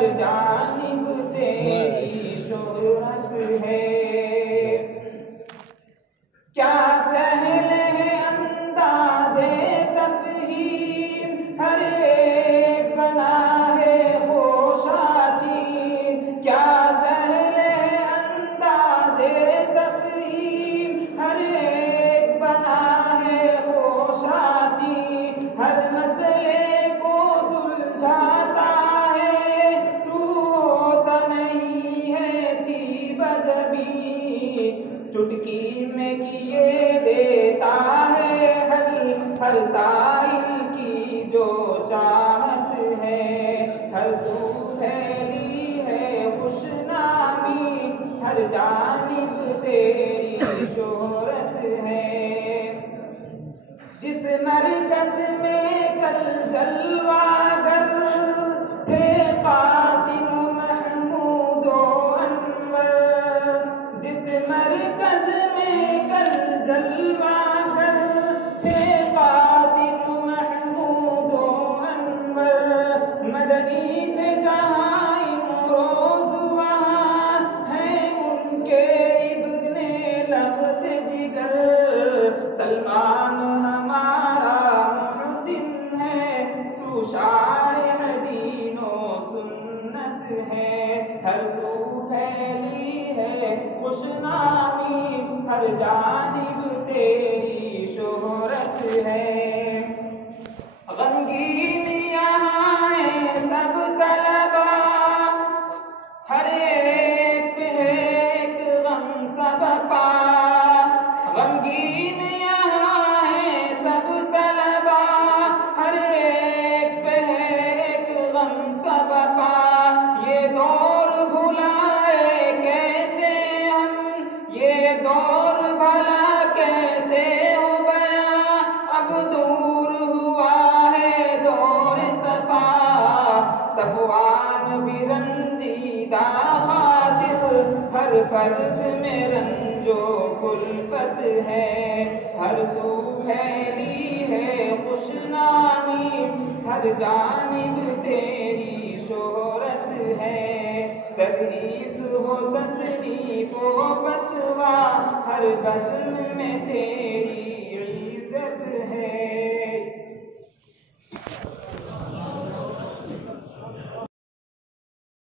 ہر جانب تیری شہرت ہے. کیا سہل ہے اندازے تفہیم، ہر ایک بنا ہے خوشاچین. کیا سہل ہے اندازے تفہیم، ہر ایک بنا ہے خوشاچین. ہر مسئلے کو سلجھاتا ہے تو ہوتا نہیں ہے چی بجبی. چٹکی میں کیے دیتا ہے حل ہر سائل کی جو چاہت ہے. ہر سو پھیلی ہے خوش نامی، ہر جانب تیری شہرت ہے. جس مرکز میں کل جلوہ گر تھے قاسم محمود و انور، جس مرکز میں کل جلوہ گر تھے قاسم محمود و انور، مدنی تھے جہاں امروز وہاں ہیں ان کے ابن لفظ جگر. سلمان ہمارا محسن ہے، تو شارع دین و سنت ہے. ہر سو پھیلی ہے خوش نامی، ہر جانب تیری شہرت ہے. غمگین یہاں ہیں سب طلبا، ہر ایک پہ ایک غم سب پا. غمگین یہاں ہیں سب طلبا، ہر ایک پہ ایک غم سب پا. یہ دور بھلائے کیسے ہم، یہ دور بھلا کیسے ہو گیا. اب دور ہوا ہے دور صفا، صفوان بھی رنجیدہ خاطر. ہر فرد میں رنج و کلفت ہے، ہر سو پھیلی ہے خوش نامی، ہر جانب تیری شہرت ہے. تدریس ہو تصنیف و فتویٰ، ہر بزم میں تیری عزت ہے.